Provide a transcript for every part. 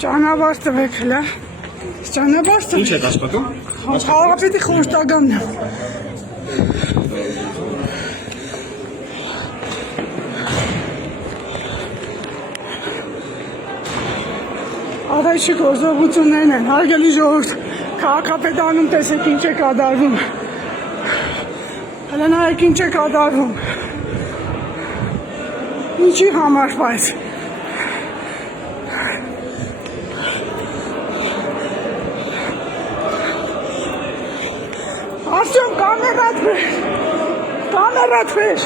Ճանապարհ տվեք հլը։ Ճանապարհ տվեք։ Ինչ եք աշխատում։ Քաղաքապետի խորհրդականն է։ Առաջի գործողություններն են, հարգելի ժողովուրդ, քաղաքապետանում տեսեք ինչ է կատարվում։ Հələ նայեք ինչ է կատարվում։ Ինչի համար բայց։ Արտյոմ, կամերատ վեր։ Կամերատ վեր։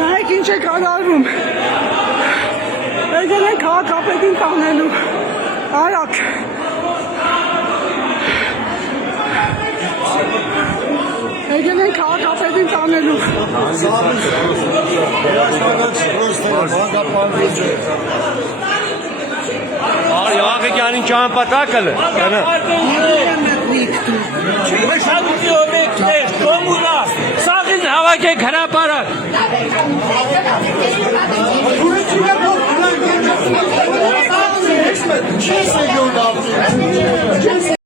Նայեք ինչ է կատարվում։ Եկել են քաղաքապետին տանելու։ Արագ։ Եկել են քաղաքապետին տանելու։ Աղեկյանին ճամպատակը լը։ Սաղին հավաքեք հրապարակ։